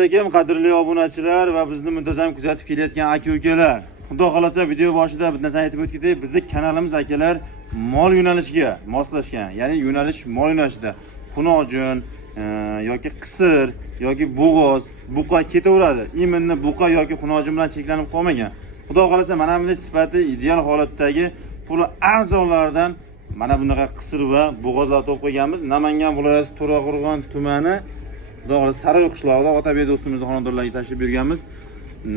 alaykum qadrli obunachilar va bizni muntazam kuzatib kelayotgan aka-ukalar. Xudo xolasa video boshida bir narsani aytib o'tdik, bizning kanalimiz akalar mol yo'nalishiga moslashgan. Ya'ni yo'nalish mol yo'nalishida xunojin yoki qisir yoki bo'g'oz, buqa ketaveradi. Iminni buqa yoki xunojin bilan cheklanib qolmagan. Xudo xolasa mana bunday sifati ideal holatdagi puli arzonlardan mana bunaqa qisir va bo'g'ozlar to'p qo'yganmiz. Namangan viloyati To'raqo'rg'on tumani Xudo Sariq qishlog'ida Otabek do'stimizning xonadonlariga tashrif buyurganmiz.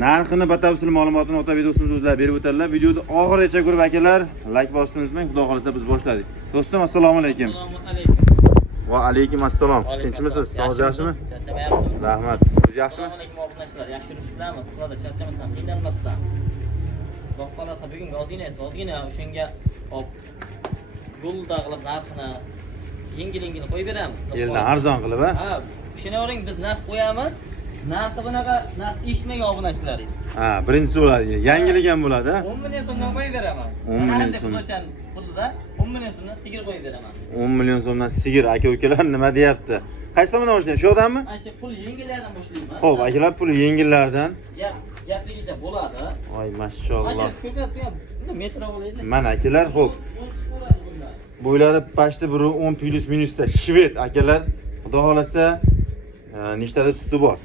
Narxini batafsil ma'lumotini Otabek do'stimiz o'zlari berib o'tadilar. Videoni oxirigacha ko'rib akalar, like bosishni unutmang. Xudo xolasa biz boshladik. Do'stim, assalomu alaykum. Assalomu alaykum. Va alaykum assalom. Tinchmisiz? Sog'liq yaxshimi? Charchamayapsizmi? Rahmat. O'zingiz yaxshimi? Assalomu alaykum obunachilar. Yaxshi yuribsizlarmi? Sizlarda charchamasdan, qiynalmasdan. Xudo xolasa bugun ozgina o'shanga hop yo'lda qilib narxini yengil qo'yib beramiz. Eldan arzon qilib, ha? Tushunavering, biz narx qo'yamiz. Narxi bunaqa narx eshitmagan obunachilaringiz. Ha, birinchisi bo'ladi. Yangilik ham bo'ladi. 10 million so'mdan qo'yib beraman. 10 million so'm. Pulida 10 million so'mdan sigir qo'yib beraman. 10 million so'mdan sigir aka-ukalar nima deyapti? Qaysi tomondan boshlaymiz? Shu yoqdanmi? Ana shu pul yengillardan boshlayman. Xo'p, akalar puli yengillardan. Gapligicha bo'ladi. Voy, mashalloh. Mana shu ko'rsatib ham metro bo'ladi. Mana akalar, xo'p. Bo'ylari pashti biri 10 plus minusda shved akalar. Xudo xolasa nechtada suti bor?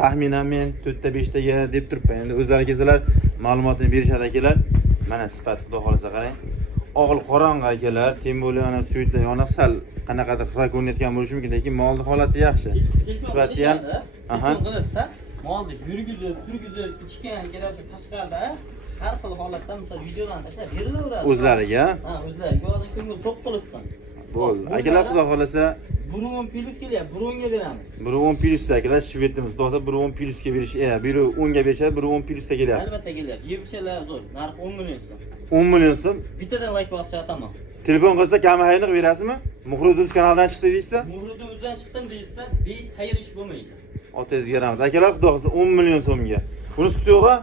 Taxminan men 4 ta 5 taga deb turibman. Endi o'zlari kelsalar ma'lumotni berishadi akalar. Mana sifat Xudo xolasa qarang. Og'il qorong'i akalar, tem bo'lib ana suyutlar yoniq sal qanaqadir xira ko'rinayotgan bo'lishi mumkin, lekin molning holati yaxshi. Sifati ham qilsa, molni yurgizib, turgizib, ichgan kelasi tashqarida har xil holatda misol videolarni tashlab berilaveradi. O'zlariga. Ha, o'zlariga hozir ko'ngil to'q qilsin. Bo'ldi. Akalar Xudo xolasa 110 plus kelyapti, 110 ga beramiz. 110 plusda akalar shvedimiz. Xudo 110 plusga berish, biri 10 ga berishadi, 110 plusda kelyapti. Albatta kelyapti. Yebchalar zo'r. Narxi 10 million so'm. 10 million so'm. Bittadan like bosishga tamom. Telefon qilsa kamahayni qilib berasizmi? Muhriduz kanaldan chiqdi deysiz? Muhriduzdan chiqdim deysiz, xayr ish bo'lmaydi. Otangizga rahmat. Akalar Xudo xolasa 10 million so'mga. Buni suti yo'q-a?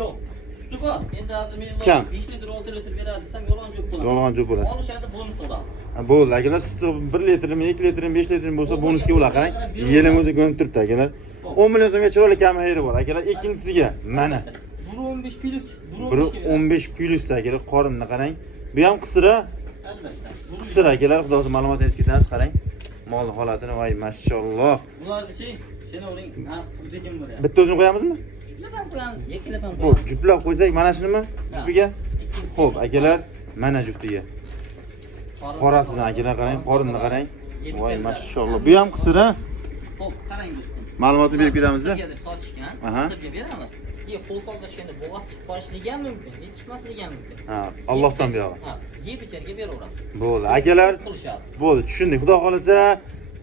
Yo'q. Suti bor. Endi hozir men 5 litr 6 litr beradi desam yolg'on jo'q bo'ladi. Yolg'on jo'q bo'ladi. Olishadi, bonus oladi. Bo'ldi, akalar suti 1 litrmi, 2 litrmi, 5 litrmi bo'lsa bonusga bo'ladi. Qarang, yelim o'zi ko'rinib turibdi akalar. 10 million so'mga chiroyli kamahayri bor. Akalar ikkinchisiga mana 115 plus, 115 plus akalar qorinni qarang. Bu ham qisira. Albatta. Qisir akalar, Xudo xolasa ma'lumot aytib ketamiz, qarang. Molning holatini, voy mashalloh. Bularni senavering narx sekin bo'lyapti. Bitta o'zini qo'yamizmi? Juplab ham qo'yamiz, ikkilab ham Xo'p, qo'yamiz. juplab qo'ysak, mana shunimi? Jupiga. Xo'p, akalar, mana juftiga. Qorasini akalar qarang, qorinni qarang. Voy mashalloh. Bu ham qisir, ha? Xo'p, qarang do'stim. Ma'lumotni berib ketamiz. Sizga deb sotishgan, sizga beramiz. Qo'l soldashganda bo'g'oz chiqib qolishligi ham mumkin, chiqmasligi ham mumkin. Ha, Allohdan buyog'i. Ha, yeb icharga beraveramiz. Bo'ldi, akalar. Qilishadi. Bo'ldi, tushundik. Xudo xolasa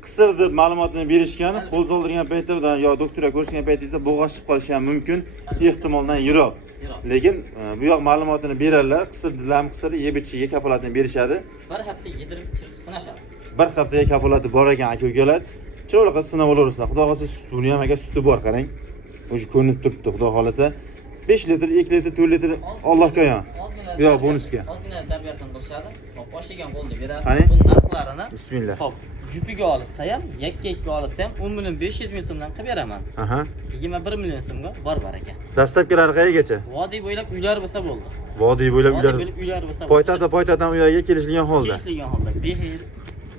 qisir deb ma'lumotni berishgan, qo'l soldirgan paytda yo doktorga ko'rishgan paytingizda bo'g'oz chiqib qolishi ham mumkin, ehtimoldan yiroq. Lekin bu yoq ma'lumotini berarlar, qisir dilam qisir yeb ichiga kafolatini berishadi. Bir hafta yedirib ichirib sinashadi. Bir haftaga kafolati bor ekan aka-ukalar. Chiroyli qilib sinab olaverasizlar. Xudo xolasa sutini ham aka suti bor, qarang. O'sha ko'rinib turibdi, Xudo xolasa. 5 litr, 2 litr, 4 litr Allohga yon. Bu yoq bonusga. Ozgina tarbiyasini qilishadi. Hop, boshlagan qo'lda berasiz. Qani? Bu narxlarini Bismillah. hop, jupiga olsa ham, yakka olsa ham 10 million 500 ming so'mdan qilib beraman. Aha. 21 million so'mga bor baraka. Dastlabkilari qayergacha? Vodiy bo'ylab uylar bo'lsa bo'ldi. Vodiy bo'ylab uylar. Uylar bo'lsa bo'ldi. Poytaxtdan u yerga kelishilgan holda. Kelishilgan holda. Behir.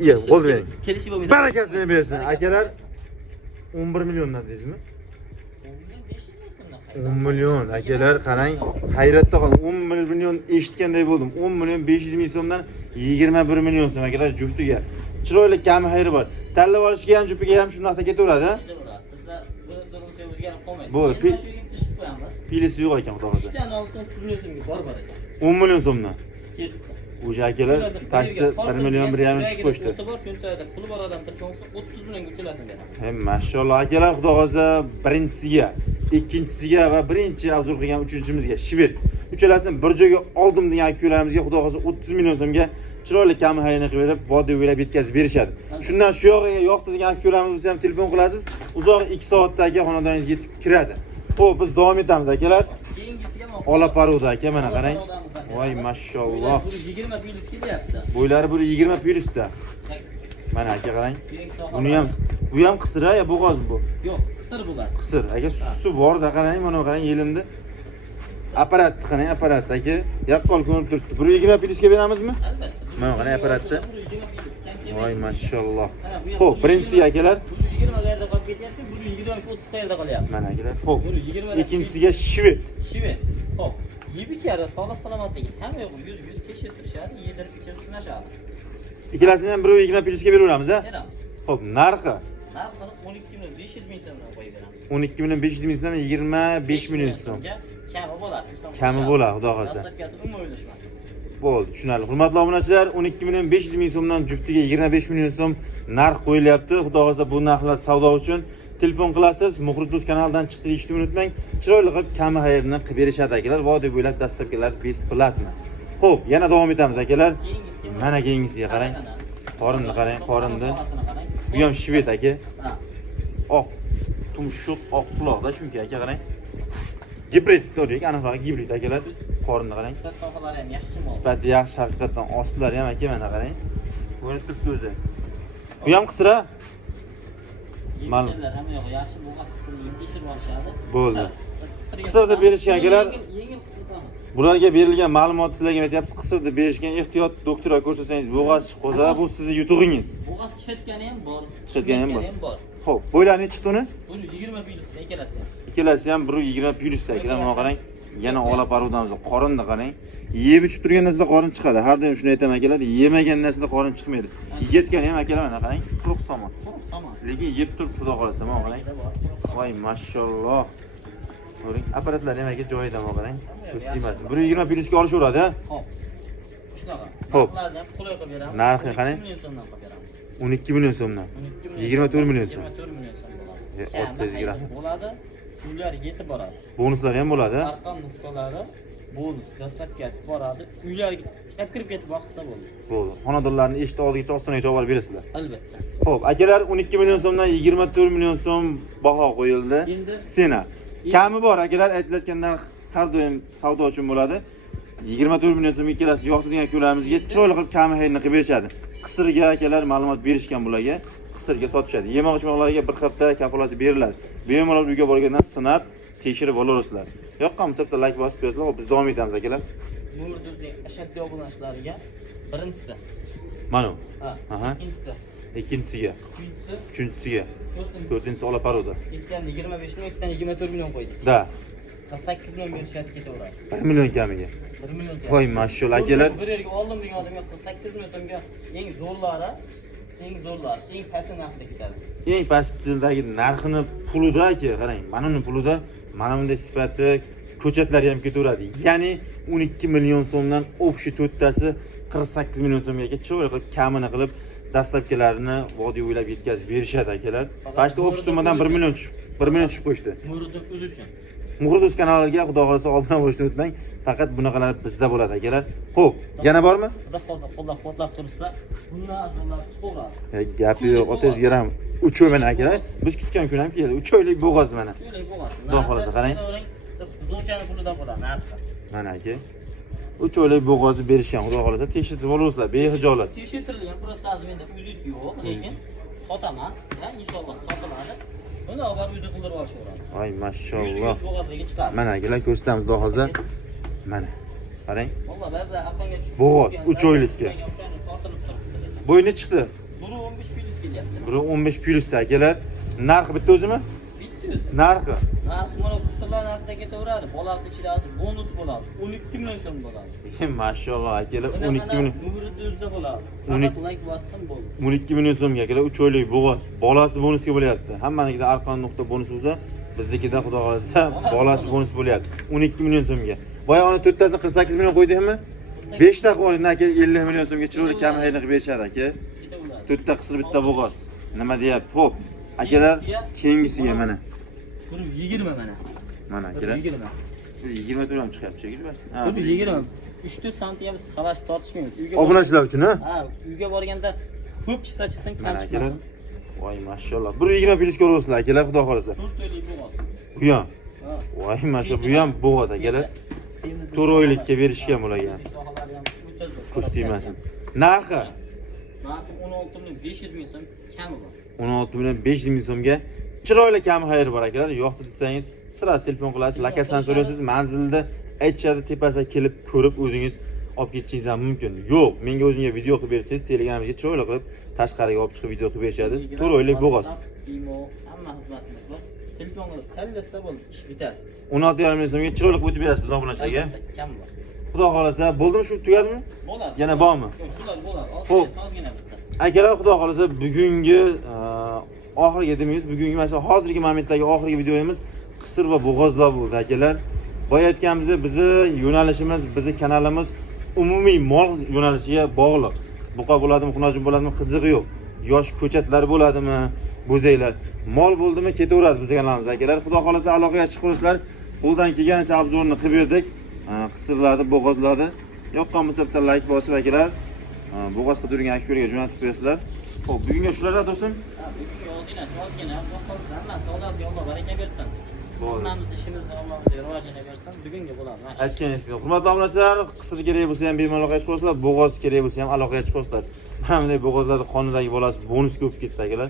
Iya, qo'l bering. Kelishib bo'lmaydi. Barakasini bersin. Akalar 11 milliondan deysizmi? 10 million akalar qarang, hayratda qoldim. 10 million eshitganday bo'ldim. 10 million 500 ming so'mdan 21 million so'm akalar juftiga. Chiroyli kami xayri bor. Tanlab olishga ham jupiga ham shunaqda ketaveradi. Bizda bunisi o'zgarib qolmaydi. Bo'ldi. Tishib qo'yamiz. Pilisi yo'q ekan, Xudo xolasa. Ishdan olsa 30 million so'mga bor ekan. 10 million so'mdan. Ketdi. O'sha akalar tashda 1 million 1,5 tushib qo'shdi. Bor, cho'ntagida puli bor odam tirkonsa 30 millionga uchilasin beraman. Hem mashalloh akalar, Xudo xolasa birinchisiga, ikkinchisiga va birinchi avzor qilgan uchinchimizga shved. Uchalasini bir joyga oldim degan akularimizga Xudo xolasa 30 million so'mga chiroyli kamhayini qilib berib, vodiy bo'ylab yetkazib berishadi. Shundan shu yog'iga yo'qdi degan akularimiz bo'lsa ham telefon qilasiz, uzoq 2 soatdagi xonadoningizga yetib kiradi. Xo'p, biz davom etamiz akalar. Ola paruda aka, mana qarang. Voy mashalloh. 20 plus kelyapti. Bo'ylari bu 20 plyusda. Mana aka qarang. Yirik soha. Bu ham qisir ya bo'g'oz bu. Yo'q, qisir bular. Qisir. Aka susi bor-da qarang, mana qarang yelimda. Apparatni qarang, apparat aka. Yaqqol ko'rinib turibdi. 120 plyusga beramizmi? Albatta. Mana qarang apparatda. Voy mashalloh. Xo'p, birinchisi akalar. 120 qayerda qolib ketyapti, 120 shu 30 qayerda qolyapti. Mana akalar. Xo'p. 120 Ikkinchisiga shvet. Shivet. Xo'p, yeb ichari sog'lom salomatligi hamma yo'q 100 tekshirtirishadi, yedirib ichirib tunashadi. Ikkalasini ham 120 plyusga beraveramiz, ha? Beramiz. Xo'p, narxi Narxini 12.500 ming so'mdan qo'yib beramiz. 12.500 ming so'mdan 25 million so'm. Kami bo'ladi. Kami bo'ladi, xudo xohlasa. Dastlabkasi umuman o'ylashmasin. Bo'ldi, tushunarli. Hurmatli obunachilar, 12.500 ming so'mdan juftiga 25 million so'm narx qo'yilyapti. Xudo xohlasa bu narxlar savdo uchun telefon qilasiz. Muxris kanalidan chiqdi deyishni unutmang. Chiroyli qilib kami xayrni qilib berishadi akalar. Vodiy bo'ylab dastlabkilar besplatmi. Xo'p, yana davom etamiz akalar. Mana keyingisiga qarang. Qorinni qarang, qorinni. Bu ham shvet aka. Ha. Oq, tumshuq, oq quloqda shunga aka qarang. Gibrid to'lik, aniqroq gibrid akalar. Qorinni qarang. Sifat sohalari ham yaxshi mol. Sifati yaxshi haqiqatan, ostlari ham aka mana qarang. Ko'rinib turibdi o'zi. Bu ham qisra. Yemishlar hamma yo'q yaxshi bo'lgan qismini tekshirib olishadi. Bo'ldi. Qisirda berishgan akalar. Yengil qilamiz. Bularga berilgan ma'lumotni sizlarga aytyapsiz. Qisirda berishgan ehtiyot doktorga ko'rsatsangiz bo'g'az chiqsa, bu sizning yutug'ingiz. Bo'g'az chiqayotgani ham bor. Chiqayotgani ham bor. bor. Xo'p, bo'ylari nechi chiqdi uni? Buni 20 plyus ikkalasi ham. Ikkalasi ham 120 plyus akalar, mana qarang. Yana ola parudamiz. Qorinni qarang. Yeb ichib turgan narsada qorin chiqadi. Har doim shuni aytaman akalar, yemagan narsada qorin chiqmaydi. Yetgan ham akalar mana qarang, quruq somon. Quruq somon. Lekin yeb turib xudo xolasa, mana qarang. Voy mashalloh. Ko'ring, apparatlari ham aka joyida, mana qarang. Ko'stimasin. 120 plyusga olishaveradi, ha? Hop. Shunaqa. Xo'p. Narxlarni ham qulay qilib beramiz. Narxi qani? 12 million so'mdan qilib beramiz. 12 million so'mdan. 24 million so'm. 24 million so'm bo'ladi. O'ttizga rahmat. Bo'ladi. Uylar yetib boradi. Bonuslar ham bo'ladi. Arqon nuqtalari bonus dastlabkasi boradi. Uylarga olib kirib ketib boqsa bo'ldi. Bo'ldi. Xonadonlarni eshik oldigacha ostonaga olib berasizlar. Albatta. Xo'p, akalar 12 million so'mdan 24 million so'm baho qo'yildi. Endi Sena. Kami bor akalar, aytilayotgan narx har doim savdo uchun bo'ladi. 24 million so'm ikkalasi yoqtirgan kunlarimizga chiroyli qilib kami xayrni qilib berishadi. Qisirga akalar ma'lumot berishgan bularga. Qisirga sotishadi. Yemoq-ichmoqlarga bir hafta kafolati beriladi. Bemalol uyga borgandan sinab tekshirib olasizlar. Yoqqan bo'lsa bitta like bosib qo'yasizlar. Biz davom etamiz akalar. Muridimizning ashaddiy obunachilariga birinchisi. Mana. Ha. Aha. Ikkinchisi. Ikkinchisiga, Uchinchisi. uchinchisiga, To'rtinchisi. to'rtinchisi ola paroda. Ikkitani 25 million, ikkitani 24 million qo'ydik. Da, 48 million berishadi ketaveradi. 1 million kamiga. 1 million. Voy mashallah akalar. Bir yerga oldim degan odamga 48 million so'mga eng zo'rlari, eng past narxda ketadi. Eng pastdagi narxini pulida aka, qarang, mana uni pulida mana bunday sifati ko'chatlari ham ketaveradi. Ya'ni 12 million so'mdan общий to'rttasi 48 million so'mga chiroyli qilib kamini qilib dastlabkilarini vodiy o'ylab yetkazib berishadi akalar. Pastda общий summadan 1 million tushib qo'yishdi. Muridov o'zi uchun. Muxris kanaliga xudo xolasa obuna bo'lishni unutmang. Faqat bunaqalar bizda bo'ladi akalar. Xo'p, yana bormi? Xudo xolasa qo'llab-quvvatlab tursa, bundan arzonlar chiqaveradi. Gapi yo'q, otangizga ham 3 oy mana akalar. Biz kutgan kun ham keldi. 3 oylik bo'g'oz mana. Shunday bo'ladi. Xudo xolasa qarang. Zo'rchani pulidan bo'ladi, narxi. Mana aka. 3 oylik bo'g'ozni berishgan, xudo xolasa tekshirib olasizlar, behijolat. Tekshirtirilgan, просто menda o'zit yo'q, lekin sotaman. Ya inshaalloh sotiladi. Buni avval o'zi qildirib olishaveradi. Voy mashalloh. Bo'g'ozlarga chiqadi. Mana akalar ko'rsatamiz xudo xolasa. Mana. Qarang. Valloh ba'zida aqlga tushib. Bo'g'oz 3 oylikka. Tortilib turibdi. Bo'yi nechi chiqdi? Buni 15 plyus kelyapti. Biri 15 plyusda akalar. Narxi bitta o'zimi? Bitta o'zi. Narxi. Narx mana qisqalar narxida ketaveradi. Bolasi ichida bonus bo'ladi. 12 million so'm bo'ladi. Mashalloh akalar 12 million. Murid o'zida bo'ladi. 12 like bossam bo'ldi. 12 million so'mga akalar 3 oylik bo'g'oz. Bolasi bonusga bo'lyapti. Hammanikida arqon nuqta bonus bo'lsa, biznikida xudo xolasa bolasi bonus bo'lyapti. 12 million so'mga. Boya ona to'rttasini 48 million qo'ydingmi? 5 ta qo'ying aka 50 million so'mga chiroyli kam xayrni qilib berishadi aka. To'rtta qisir bitta bo'g'oz. Nima deyapti? Xo'p, akalar keyingisiga mana. Buni 20 mana. Mana akalar. 20. 20 ham chiqyapti shekilli. Ha. Buni 20. 3-4 santim biz xalash tortishmaymiz. Obunachilar uchun, ha? Ha, uyga borganda ko'p chiqsa chiqsin, kam Mana akalar. chiqmasin. Voy mashalloh. 120 plyusga olasizlar akalar, xudo xolasa. 4 oylik bo'g'oz. Bu ham. Voy mashalloh, bu ham bo'g'oz akalar. 4 oylikka berishgan bularga. Ko'stimasin. Narxi Balki 16.500 ming so'm kami bor. 16.500 ming so'mga chiroyli kam xayr bor akalar. Yo'qdi desangiz, sirasi telefon qilasiz, lokasiyadan so'raysiz, manzilda aytishadi, tepasiga kelib ko'rib o'zingiz olib ketishingiz ham mumkin. Yo'q, menga o'zingizga video qilib bersangiz, Telegramga chiroyli qilib tashqariga olib chiqib video qilib berishadi. To'g'ri bo'g'oz. Imo, hamma xizmatimiz bor. Telefon qilib tanlasa bo'ldi, ish bitadi. 16.5 ming so'mga chiroyli qilib o'tib berasiz biz obunachilarga. Kam bor. Xudo xolasa, bo'ldimi shu tugadimi? Bo'ladi. Yana bormi? Yo'q, shular bo'ladi. Xo'p. Ozgina bizda. Akalar, xudo xolasa bugungi oxirgi demaymiz, bugungi mana shu hozirgi momentdagi oxirgi videomiz qisir va bo'g'ozlar bo'ldi akalar. Boya aytganimizdek, bizni yo'nalishimiz, bizni kanalimiz umumiy mol yo'nalishiga bog'liq. Buqa bo'ladimi, xunojin bo'ladimi, qizig'i yo'q. Yosh ko'chatlar bo'ladimi, bo'zaklar. Mol bo'ldimi, ketaveradi bizning kanalimizda akalar. Xudo xolasa aloqaga chiqarsizlar. Qo'ldan kelganicha obzorni qilib berdik. Qisirlarni, bo'g'ozlarni. Yoqqan bo'lsa bitta like bosib akalar. Bo'g'oz qilib turgan aktyorga jo'natib bersizlar. Xo'p, bugunga shular do'stim. Bugungi ozgina, boqqolsa hammasi Allohga Alloh baraka bersin. Hammamiz ishimizni Alloh rivojini bersin. Bugungi bo'ladi. Aytganingiz, hurmatli obunachilar, qisir kerak bo'lsa ham bemalol aloqaga chiqarsizlar, bo'g'oz kerak bo'lsa ham aloqaga chiqarsizlar. Mana bunday bo'g'ozlarni qonidagi bolasi bonusga o'tib ketdi akalar.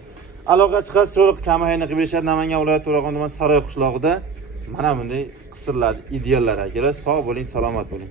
Aloqa chiqasiz, so'roq kamahayni qilib berishadi. Namangan viloyati To'raqo'rg'on tumani Saroy qishlog'ida mana bunday qisirlar, ideallar akalar. Sog' bo'ling, salomat bo'ling.